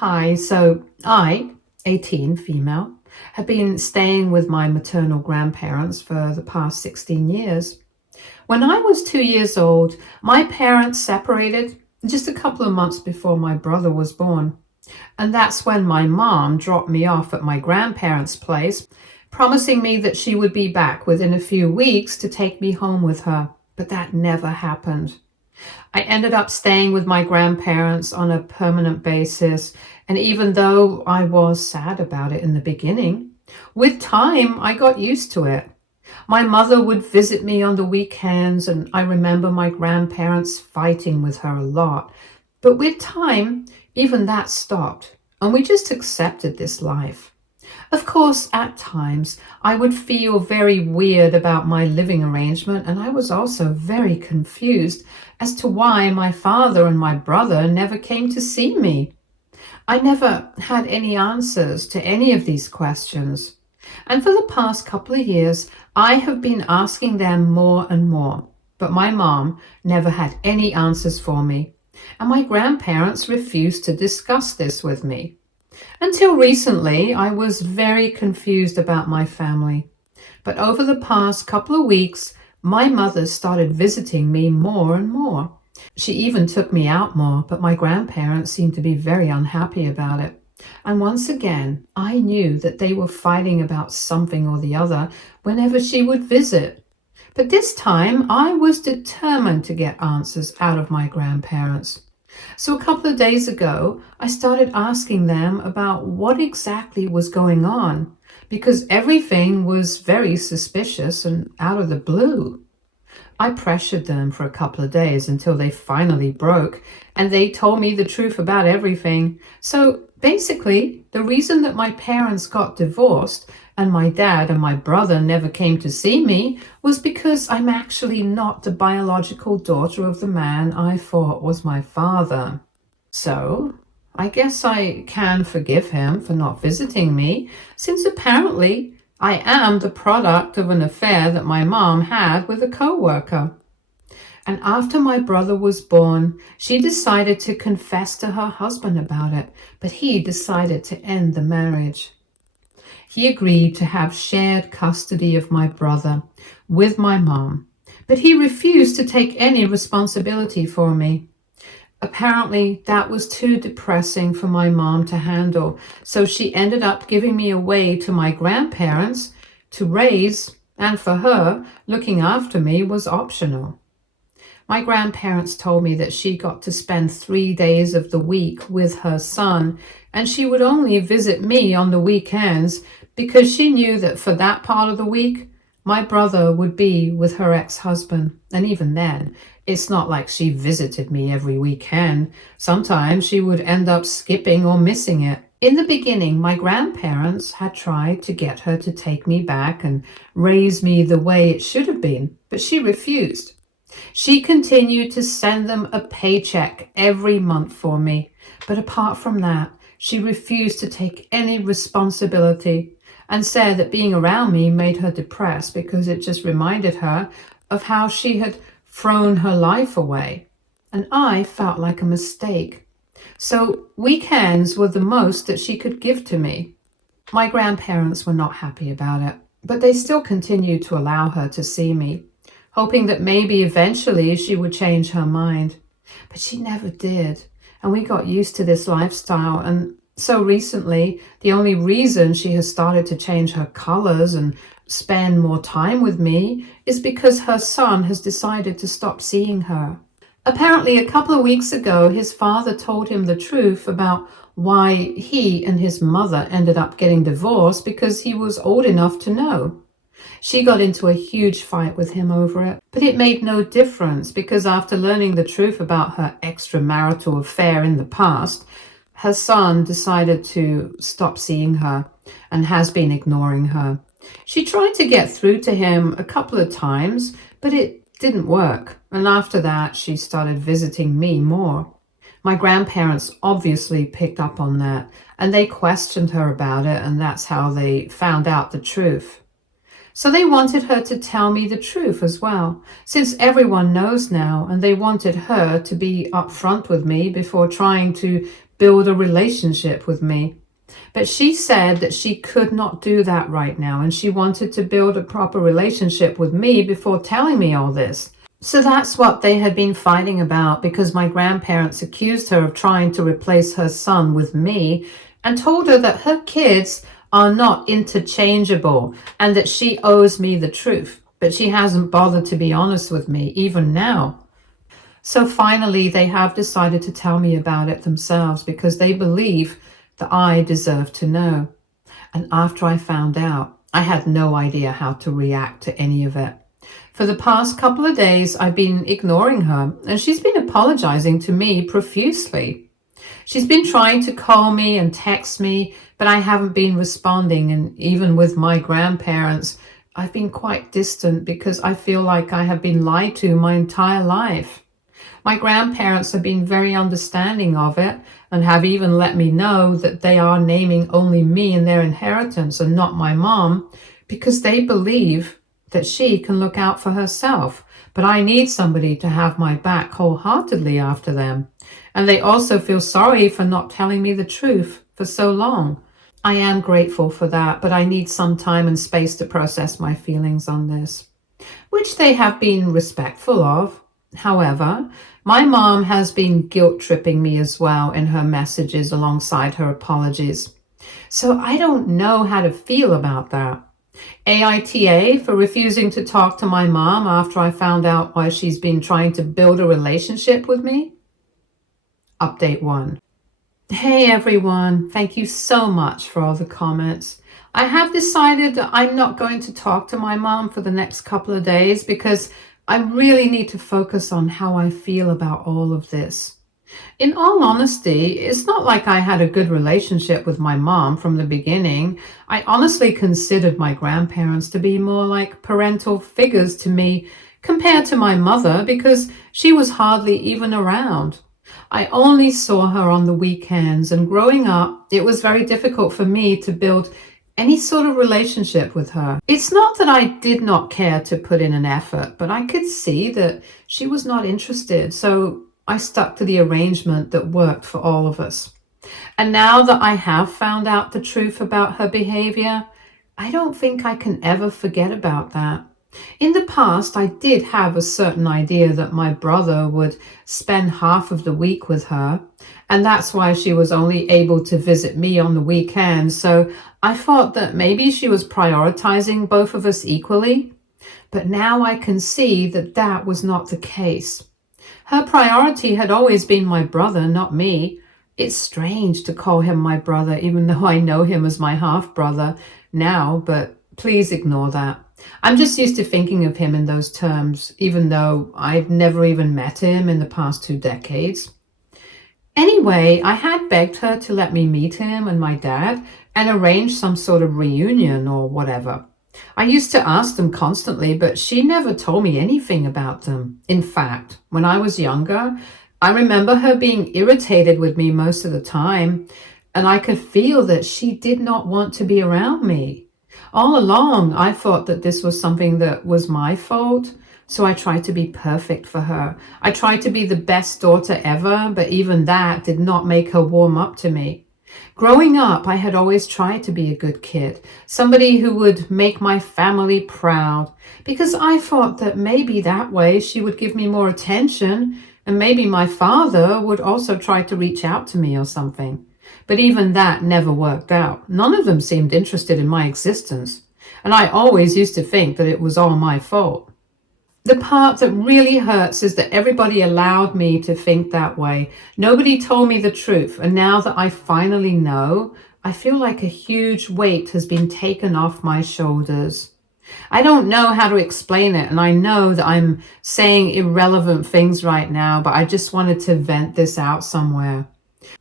Hi, so I, 18, female, have been staying with my maternal grandparents for the past 16 years. When I was 2 years old, my parents separated just a couple of months before my brother was born. And that's when my mom dropped me off at my grandparents' place, promising me that she would be back within a few weeks to take me home with her. But that never happened. I ended up staying with my grandparents on a permanent basis, and even though I was sad about it in the beginning, with time I got used to it. My mother would visit me on the weekends, and I remember my grandparents fighting with her a lot. But with time, even that stopped, and we just accepted this life. Of course, at times, I would feel very weird about my living arrangement, and I was also very confused as to why my father and my brother never came to see me. I never had any answers to any of these questions. And for the past couple of years, I have been asking them more and more. But my mom never had any answers for me. And my grandparents refused to discuss this with me. Until recently, I was very confused about my family. But over the past couple of weeks, my mother started visiting me more and more. She even took me out more, but my grandparents seemed to be very unhappy about it. And once again, I knew that they were fighting about something or the other whenever she would visit. But this time, I was determined to get answers out of my grandparents. So a couple of days ago, I started asking them about what exactly was going on, because everything was very suspicious and out of the blue. I pressured them for a couple of days until they finally broke, and they told me the truth about everything. So basically, the reason that my parents got divorced and my dad and my brother never came to see me was because I'm actually not the biological daughter of the man I thought was my father. So I guess I can forgive him for not visiting me, since apparently I am the product of an affair that my mom had with a co-worker. And after my brother was born, she decided to confess to her husband about it, but he decided to end the marriage. He agreed to have shared custody of my brother with my mom, but he refused to take any responsibility for me. Apparently, that was too depressing for my mom to handle, so she ended up giving me away to my grandparents to raise, and for her, looking after me was optional. My grandparents told me that she got to spend 3 days of the week with her son, and she would only visit me on the weekends because she knew that for that part of the week, my brother would be with her ex-husband. And even then, it's not like she visited me every weekend. Sometimes she would end up skipping or missing it. In the beginning, my grandparents had tried to get her to take me back and raise me the way it should have been, but she refused. She continued to send them a paycheck every month for me, but apart from that, she refused to take any responsibility and said that being around me made her depressed because it just reminded her of how she had thrown her life away. And I felt like a mistake. So weekends were the most that she could give to me. My grandparents were not happy about it, but they still continued to allow her to see me, hoping that maybe eventually she would change her mind. But she never did, and we got used to this lifestyle. And so recently, the only reason she has started to change her colors and spend more time with me is because her son has decided to stop seeing her. Apparently, a couple of weeks ago, his father told him the truth about why he and his mother ended up getting divorced, because he was old enough to know. She got into a huge fight with him over it, but it made no difference because after learning the truth about her extramarital affair in the past, her son decided to stop seeing her and has been ignoring her. She tried to get through to him a couple of times, but it didn't work. And after that, she started visiting me more. My grandparents obviously picked up on that, and they questioned her about it, and that's how they found out the truth. So they wanted her to tell me the truth as well, since everyone knows now, and they wanted her to be upfront with me before trying to build a relationship with me. But she said that she could not do that right now, and she wanted to build a proper relationship with me before telling me all this. So that's what they had been fighting about, because my grandparents accused her of trying to replace her son with me and told her that her kids are not interchangeable and that she owes me the truth. But she hasn't bothered to be honest with me, even now. So finally, they have decided to tell me about it themselves because they believe that I deserve to know. And after I found out, I had no idea how to react to any of it. For the past couple of days, I've been ignoring her, and she's been apologizing to me profusely. She's been trying to call me and text me, but I haven't been responding. And even with my grandparents, I've been quite distant because I feel like I have been lied to my entire life. My grandparents have been very understanding of it and have even let me know that they are naming only me in their inheritance and not my mom, because they believe that she can look out for herself. But I need somebody to have my back wholeheartedly after them. And they also feel sorry for not telling me the truth for so long. I am grateful for that, but I need some time and space to process my feelings on this, which they have been respectful of. However, my mom has been guilt-tripping me as well in her messages alongside her apologies. So I don't know how to feel about that. AITA for refusing to talk to my mom after I found out why she's been trying to build a relationship with me. Update 1. Hey everyone, thank you so much for all the comments. I have decided that I'm not going to talk to my mom for the next couple of days because I really need to focus on how I feel about all of this. In all honesty, it's not like I had a good relationship with my mom from the beginning. I honestly considered my grandparents to be more like parental figures to me compared to my mother because she was hardly even around. I only saw her on the weekends, and growing up, it was very difficult for me to build any sort of relationship with her. It's not that I did not care to put in an effort, but I could see that she was not interested, so I stuck to the arrangement that worked for all of us. And now that I have found out the truth about her behavior, I don't think I can ever forget about that. In the past, I did have a certain idea that my brother would spend half of the week with her, and that's why she was only able to visit me on the weekends. So I thought that maybe she was prioritizing both of us equally. But now I can see that that was not the case. Her priority had always been my brother, not me. It's strange to call him my brother, even though I know him as my half-brother now, but please ignore that. I'm just used to thinking of him in those terms, even though I've never even met him in the past 2 decades. Anyway, I had begged her to let me meet him and my dad and arrange some sort of reunion or whatever. I used to ask them constantly, but she never told me anything about them. In fact, when I was younger, I remember her being irritated with me most of the time, and I could feel that she did not want to be around me. All along, I thought that this was something that was my fault, so I tried to be perfect for her. I tried to be the best daughter ever, but even that did not make her warm up to me. Growing up, I had always tried to be a good kid, somebody who would make my family proud, because I thought that maybe that way she would give me more attention, and maybe my father would also try to reach out to me or something. But even that never worked out. None of them seemed interested in my existence, and I always used to think that it was all my fault. The part that really hurts is that everybody allowed me to think that way. Nobody told me the truth, and now that I finally know, I feel like a huge weight has been taken off my shoulders. I don't know how to explain it, and I know that I'm saying irrelevant things right now, but I just wanted to vent this out somewhere.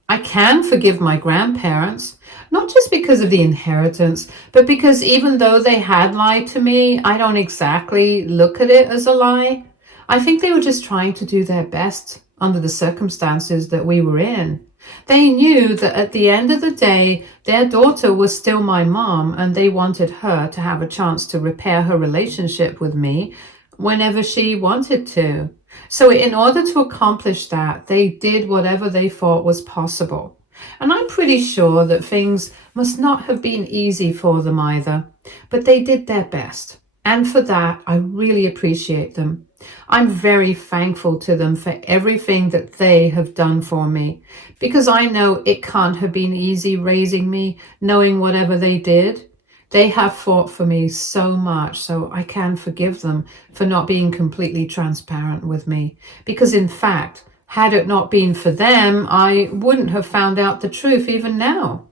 I can forgive my grandparents, not just because of the inheritance, but because even though they had lied to me, I don't exactly look at it as a lie. I think they were just trying to do their best under the circumstances that we were in. They knew that at the end of the day, their daughter was still my mom, and they wanted her to have a chance to repair her relationship with me whenever she wanted to. So in order to accomplish that, they did whatever they thought was possible. And I'm pretty sure that things must not have been easy for them either, but they did their best. And for that, I really appreciate them. I'm very thankful to them for everything that they have done for me, because I know it can't have been easy raising me, knowing whatever they did. They have fought for me so much, so I can forgive them for not being completely transparent with me. Because in fact, had it not been for them, I wouldn't have found out the truth even now.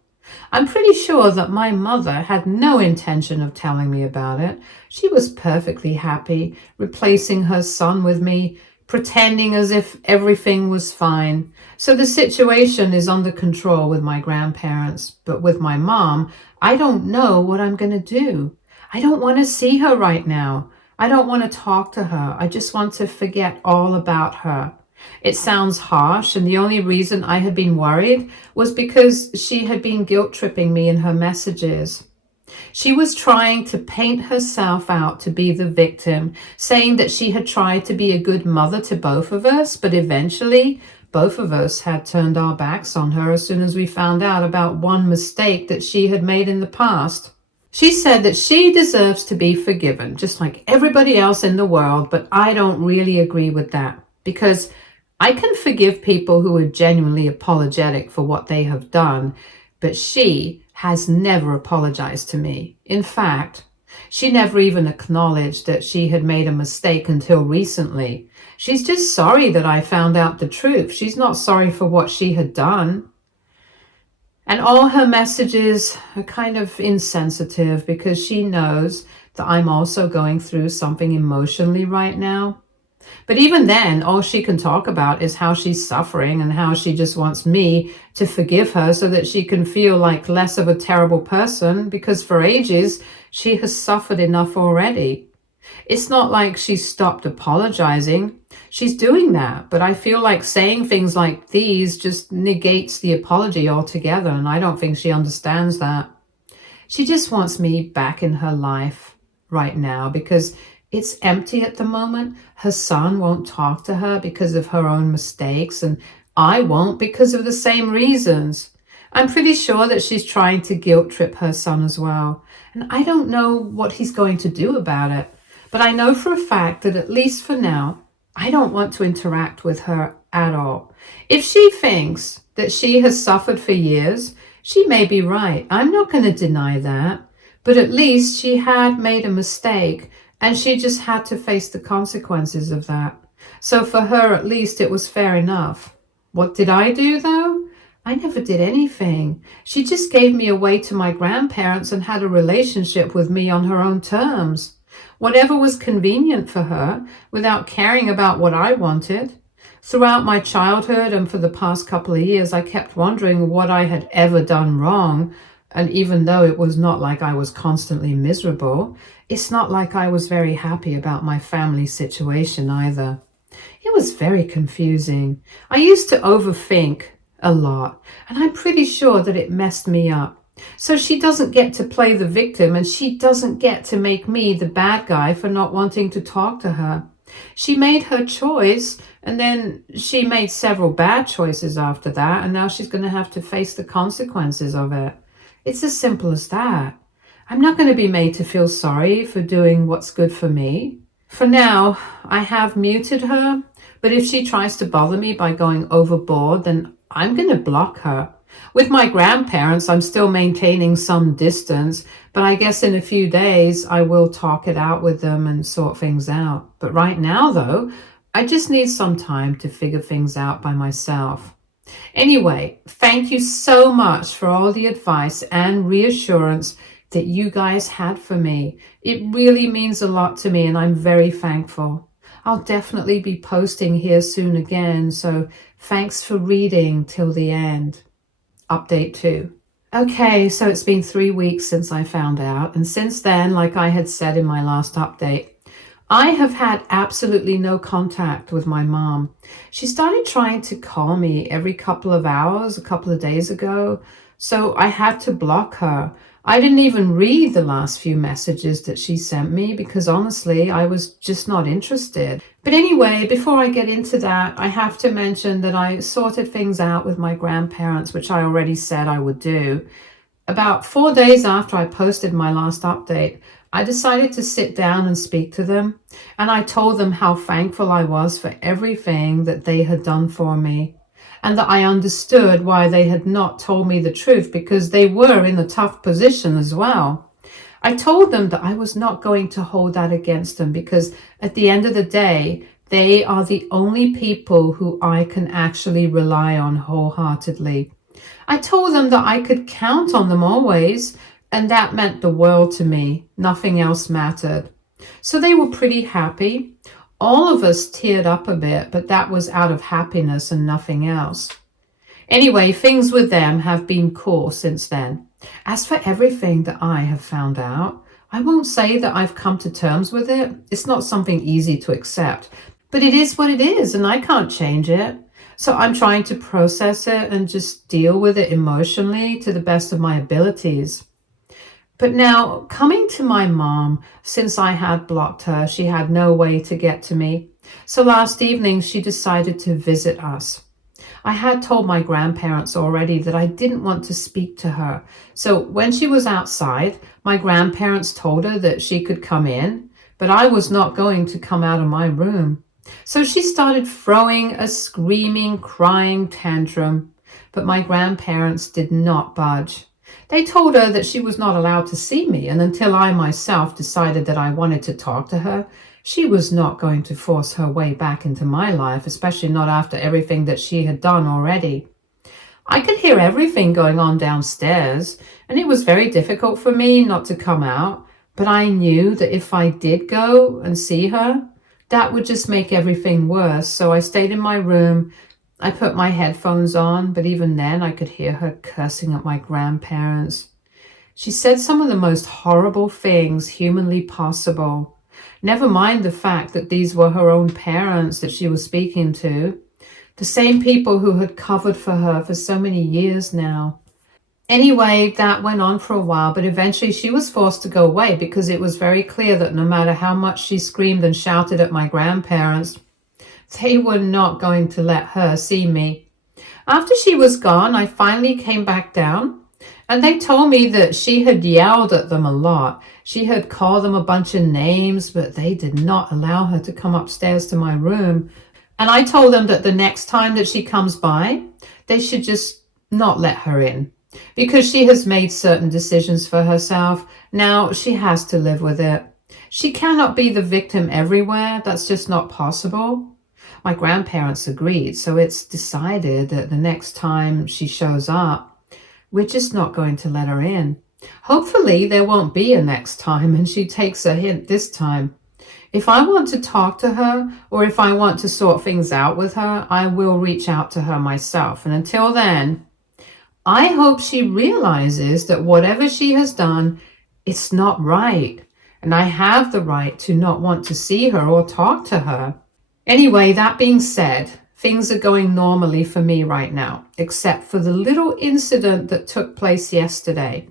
I'm pretty sure that my mother had no intention of telling me about it. She was perfectly happy replacing her son with me, pretending as if everything was fine. So the situation is under control with my grandparents, but with my mom, I don't know what I'm going to do. I don't want to see her right now. I don't want to talk to her. I just want to forget all about her. It sounds harsh, and the only reason I had been worried was because she had been guilt-tripping me in her messages. She was trying to paint herself out to be the victim, saying that she had tried to be a good mother to both of us, but eventually both of us had turned our backs on her as soon as we found out about one mistake that she had made in the past. She said that she deserves to be forgiven, just like everybody else in the world, but I don't really agree with that, because I can forgive people who are genuinely apologetic for what they have done, but she has never apologized to me. In fact, she never even acknowledged that she had made a mistake until recently. She's just sorry that I found out the truth. She's not sorry for what she had done. And all her messages are kind of insensitive because she knows that I'm also going through something emotionally right now. But even then, all she can talk about is how she's suffering and how she just wants me to forgive her so that she can feel like less of a terrible person, because for ages she has suffered enough already. It's not like she's stopped apologizing. She's doing that, but I feel like saying things like these just negates the apology altogether, and I don't think she understands that. She just wants me back in her life right now because it's empty at the moment. Her son won't talk to her because of her own mistakes, and I won't because of the same reasons. I'm pretty sure that she's trying to guilt trip her son as well, and I don't know what he's going to do about it. But I know for a fact that at least for now, I don't want to interact with her at all. If she thinks that she has suffered for years, she may be right. I'm not going to deny that. But at least she had made a mistake, and she just had to face the consequences of that. So for her, at least, it was fair enough. What did I do, though? I never did anything. She just gave me away to my grandparents and had a relationship with me on her own terms. Whatever was convenient for her, without caring about what I wanted. Throughout my childhood and for the past couple of years, I kept wondering what I had ever done wrong. And even though it was not like I was constantly miserable, it's not like I was very happy about my family situation either. It was very confusing. I used to overthink a lot, and I'm pretty sure that it messed me up. So she doesn't get to play the victim, and she doesn't get to make me the bad guy for not wanting to talk to her. She made her choice, and then she made several bad choices after that, and now she's going to have to face the consequences of it. It's as simple as that. I'm not going to be made to feel sorry for doing what's good for me. For now, I have muted her, but if she tries to bother me by going overboard, then I'm going to block her. With my grandparents, I'm still maintaining some distance, but I guess in a few days I will talk it out with them and sort things out. But right now, though, I just need some time to figure things out by myself. Anyway, thank you so much for all the advice and reassurance that you guys had for me. It really means a lot to me, and I'm very thankful. I'll definitely be posting here soon again, so thanks for reading till the end. Update 2. Okay, so it's been 3 weeks since I found out, and since then, like I had said in my last update, I have had absolutely no contact with my mom. She started trying to call me every couple of hours a couple of days ago, So I had to block her. I didn't even read the last few messages that she sent me because honestly, I was just not interested. But anyway, before I get into that, I have to mention that I sorted things out with my grandparents, which I already said I would do. About 4 days after I posted my last update, I decided to sit down and speak to them, and I told them how thankful I was for everything that they had done for me, and that I understood why they had not told me the truth because they were in a tough position as well. I told them that I was not going to hold that against them because at the end of the day, they are the only people who I can actually rely on wholeheartedly. I told them that I could count on them always, and that meant the world to me. Nothing else mattered. So they were pretty happy. All of us teared up a bit, but that was out of happiness and nothing else. Anyway, things with them have been cool since then. As for everything that I have found out, I won't say that I've come to terms with it. It's not something easy to accept, but it is what it is, and I can't change it. So I'm trying to process it and just deal with it emotionally to the best of my abilities. But now, coming to my mom, since I had blocked her, she had no way to get to me. So last evening, she decided to visit us. I had told my grandparents already that I didn't want to speak to her. So when she was outside, my grandparents told her that she could come in, but I was not going to come out of my room. So she started throwing a screaming, crying tantrum, but my grandparents did not budge. They told her that she was not allowed to see me, and until I myself decided that I wanted to talk to her, she was not going to force her way back into my life, especially not after everything that she had done already. I could hear everything going on downstairs, and it was very difficult for me not to come out, but I knew that if I did go and see her, that would just make everything worse. So I stayed in my room. I put my headphones on, but even then I could hear her cursing at my grandparents. She said some of the most horrible things humanly possible. Never mind the fact that these were her own parents that she was speaking to, the same people who had covered for her for so many years now. Anyway, that went on for a while, but eventually she was forced to go away because it was very clear that no matter how much she screamed and shouted at my grandparents, they were not going to let her see me. After she was gone, I finally came back down, and they told me that she had yelled at them a lot. She had called them a bunch of names, but they did not allow her to come upstairs to my room. And I told them that the next time that she comes by, they should just not let her in. Because she has made certain decisions for herself, now she has to live with it. She cannot be the victim everywhere. That's just not possible. My grandparents agreed, so it's decided that the next time she shows up, we're just not going to let her in. Hopefully there won't be a next time and she takes a hint this time. If I want to talk to her or if I want to sort things out with her, I will reach out to her myself. And until then, I hope she realizes that whatever she has done, it's not right. And I have the right to not want to see her or talk to her. Anyway, that being said, things are going normally for me right now, except for the little incident that took place yesterday.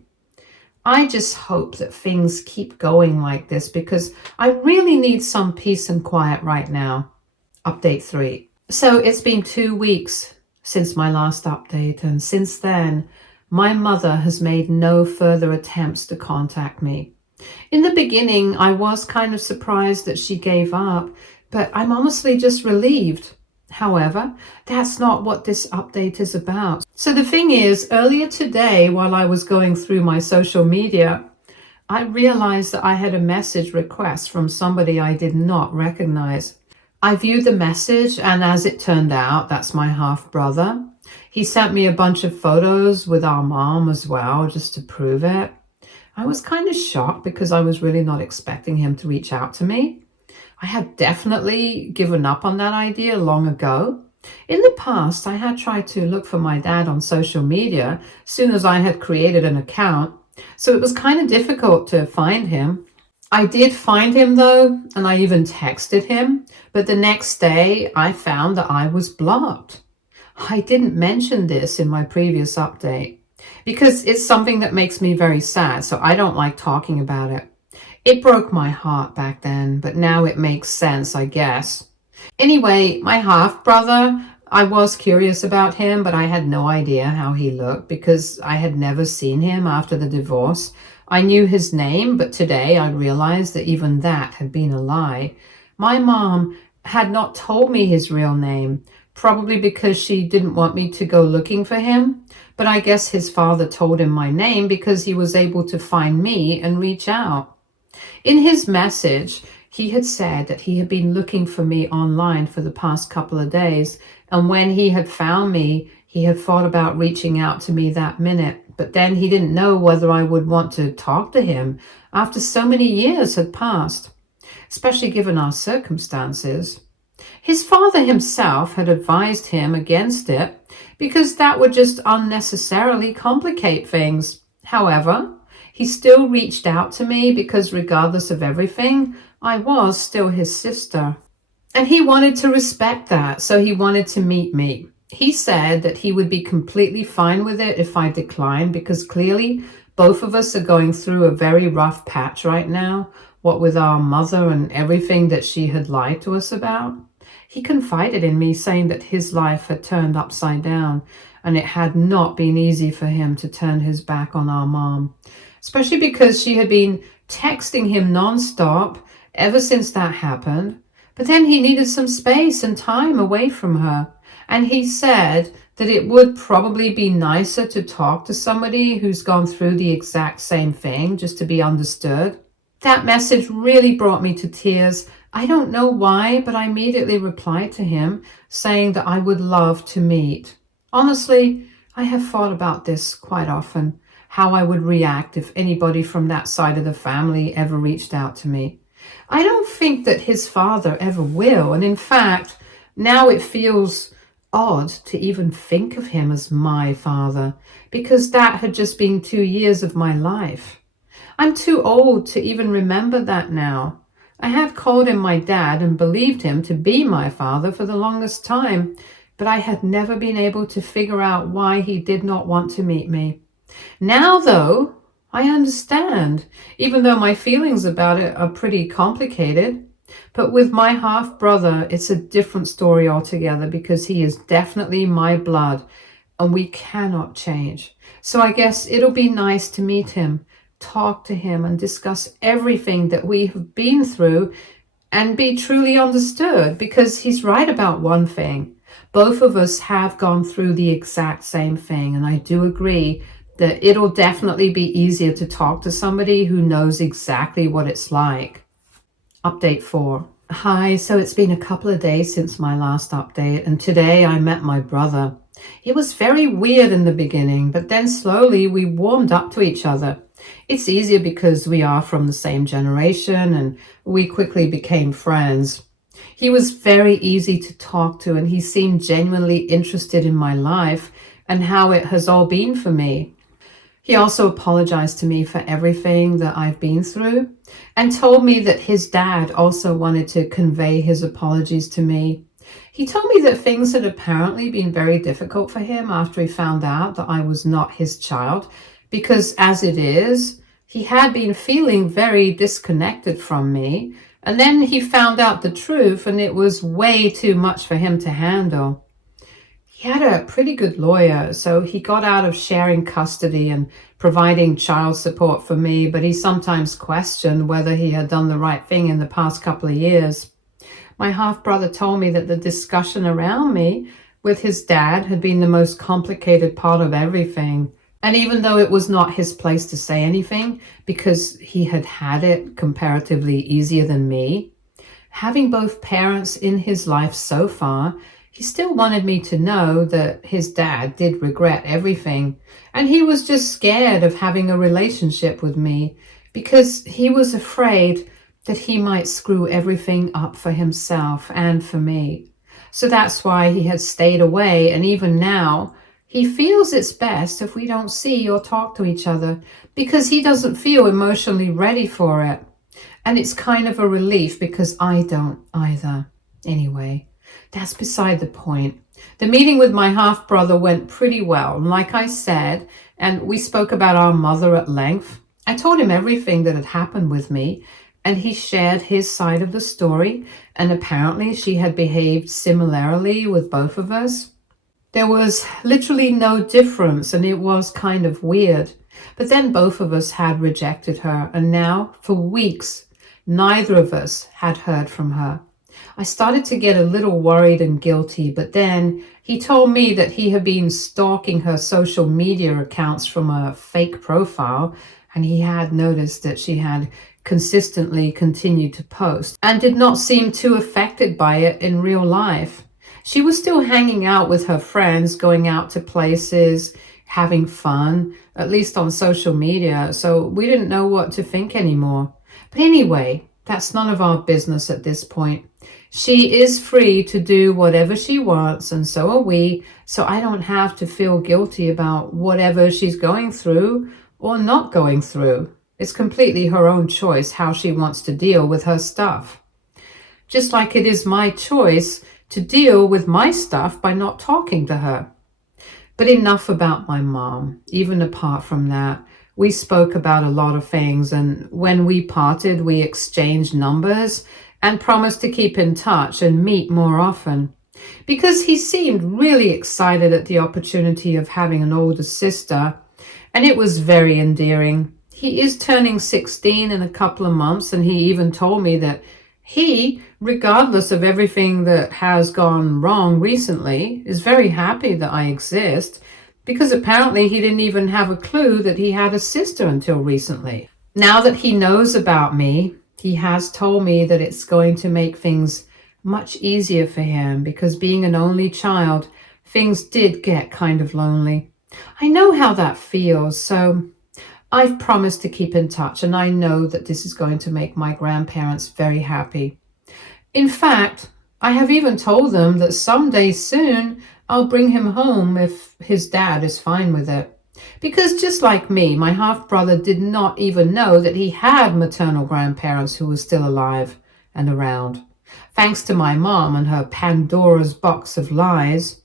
I just hope that things keep going like this because I really need some peace and quiet right now. Update 3. So it's been 2 weeks since my last update, and since then, my mother has made no further attempts to contact me. In the beginning, I was kind of surprised that she gave up, but I'm honestly just relieved. However, that's not what this update is about. So the thing is, earlier today, while I was going through my social media, I realized that I had a message request from somebody I did not recognize. I viewed the message, and as it turned out, that's my half-brother. He sent me a bunch of photos with our mom as well, just to prove it. I was kind of shocked because I was really not expecting him to reach out to me. I had definitely given up on that idea long ago. In the past, I had tried to look for my dad on social media as soon as I had created an account, so it was kind of difficult to find him. I did find him though, and I even texted him, but the next day I found that I was blocked. I didn't mention this in my previous update because it's something that makes me very sad, so I don't like talking about it. It broke my heart back then, but now it makes sense, I guess. Anyway, my half brother, I was curious about him, but I had no idea how he looked because I had never seen him after the divorce. I knew his name, but today I realized that even that had been a lie. My mom had not told me his real name, probably because she didn't want me to go looking for him. But I guess his father told him my name because he was able to find me and reach out. In his message, he had said that he had been looking for me online for the past couple of days, and when he had found me, he had thought about reaching out to me that minute, but then he didn't know whether I would want to talk to him after so many years had passed, especially given our circumstances. His father himself had advised him against it because that would just unnecessarily complicate things. However, he still reached out to me because regardless of everything, I was still his sister. And he wanted to respect that, so he wanted to meet me. He said that he would be completely fine with it if I declined because clearly both of us are going through a very rough patch right now, what with our mother and everything that she had lied to us about. He confided in me, saying that his life had turned upside down and it had not been easy for him to turn his back on our mom, especially because she had been texting him nonstop ever since that happened. But then he needed some space and time away from her. And he said that it would probably be nicer to talk to somebody who's gone through the exact same thing just to be understood. That message really brought me to tears. I don't know why, but I immediately replied to him saying that I would love to meet. Honestly, I have thought about this quite often, how I would react if anybody from that side of the family ever reached out to me. I don't think that his father ever will, and in fact, now it feels odd to even think of him as my father, because that had just been 2 years of my life. I'm too old to even remember that now. I had called him my dad and believed him to be my father for the longest time, but I had never been able to figure out why he did not want to meet me. Now, though, I understand, even though my feelings about it are pretty complicated. But with my half brother, it's a different story altogether because he is definitely my blood and we cannot change. So I guess it'll be nice to meet him, talk to him, and discuss everything that we have been through and be truly understood, because he's right about one thing. Both of us have gone through the exact same thing, and I do agree that it'll definitely be easier to talk to somebody who knows exactly what it's like. Update 4. Hi, so it's been a couple of days since my last update, and today I met my brother. It was very weird in the beginning, but then slowly we warmed up to each other. It's easier because we are from the same generation and we quickly became friends. He was very easy to talk to and he seemed genuinely interested in my life and how it has all been for me. He also apologized to me for everything that I've been through and told me that his dad also wanted to convey his apologies to me. He told me that things had apparently been very difficult for him after he found out that I was not his child, because as it is, he had been feeling very disconnected from me, and then he found out the truth and it was way too much for him to handle. He had a pretty good lawyer, so he got out of sharing custody and providing child support for me, but he sometimes questioned whether he had done the right thing in the past couple of years. My half-brother told me that the discussion around me with his dad had been the most complicated part of everything. And even though it was not his place to say anything, because he had had it comparatively easier than me, having both parents in his life so far, he still wanted me to know that his dad did regret everything. And he was just scared of having a relationship with me because he was afraid that he might screw everything up for himself and for me. So that's why he had stayed away, and even now, he feels it's best if we don't see or talk to each other because he doesn't feel emotionally ready for it. And it's kind of a relief because I don't either. Anyway, that's beside the point. The meeting with my half-brother went pretty well, like I said, and we spoke about our mother at length. I told him everything that had happened with me, and he shared his side of the story, and apparently she had behaved similarly with both of us. There was literally no difference, and it was kind of weird. But then both of us had rejected her, and now, for weeks, neither of us had heard from her. I started to get a little worried and guilty, but then he told me that he had been stalking her social media accounts from a fake profile, and he had noticed that she had consistently continued to post and did not seem too affected by it in real life. She was still hanging out with her friends, going out to places, having fun, at least on social media, so we didn't know what to think anymore. But anyway, that's none of our business at this point. She is free to do whatever she wants, and so are we, so I don't have to feel guilty about whatever she's going through or not going through. It's completely her own choice how she wants to deal with her stuff. Just like it is my choice to deal with my stuff by not talking to her. But enough about my mom. Even apart from that, we spoke about a lot of things, and when we parted, we exchanged numbers and promised to keep in touch and meet more often. Because he seemed really excited at the opportunity of having an older sister, and it was very endearing. He is turning 16 in a couple of months, and he even told me that he, regardless of everything that has gone wrong recently, is very happy that I exist, because apparently he didn't even have a clue that he had a sister until recently. Now that he knows about me, he has told me that it's going to make things much easier for him, because being an only child, things did get kind of lonely. I know how that feels, so I've promised to keep in touch, and I know that this is going to make my grandparents very happy. In fact, I have even told them that someday soon I'll bring him home if his dad is fine with it. Because just like me, my half-brother did not even know that he had maternal grandparents who were still alive and around, thanks to my mom and her Pandora's box of lies.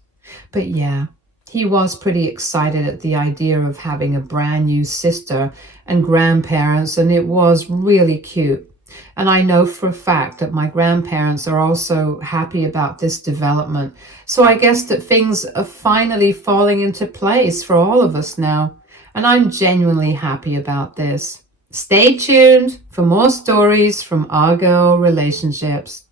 But yeah, he was pretty excited at the idea of having a brand new sister and grandparents, and it was really cute. And I know for a fact that my grandparents are also happy about this development. So I guess that things are finally falling into place for all of us now. And I'm genuinely happy about this. Stay tuned for more stories from our girl relationships.